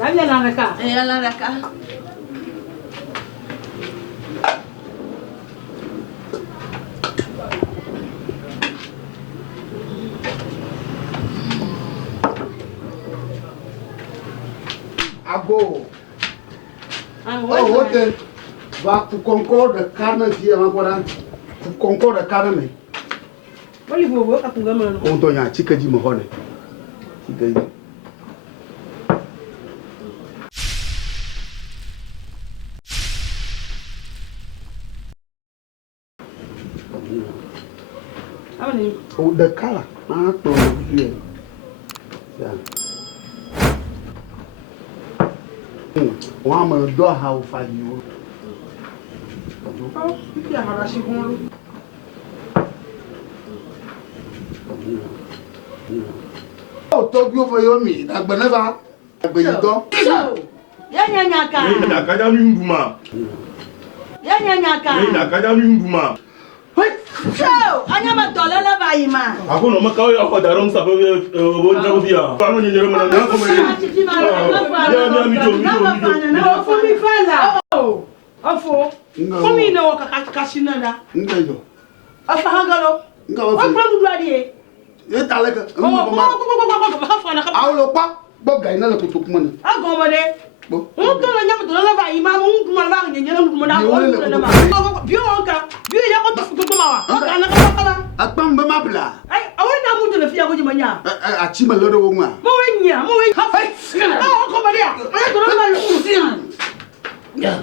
Dale la reca. La reca. Abo. Oh, ok. Va pour concours de carne qui est encore pour concours de carne. Oli bobo akunga mano. On a chika di mohone. Chika di. Amani. Oh, the color. Ah, to here. Yeah. One man do how for you. Oh, you are harassing me. Oh, talk you for your me. That whenever I bring it down. So, Yanyaka. Nakanya Minduma. Yanyaka. Nakanya Minduma. So, Anyama Dolala Vaima. I go no Macau or the wrong suburb of Jovia. Family, you're going No, for me, fella. Oh, for me, no, Cassinada. Ngayo. Of Hangalo. What probably? You tell like a Oh, I'll pop Boga in a little money. I'll go over there. Who don't know Dolala Vaima, who Malang and Yellow Bianca, you are not to tomorrow. I come by Mabla. I want to move to the Fia with Mania. I chim a little woman. Moving here, moving. Oh, come here. I don't know.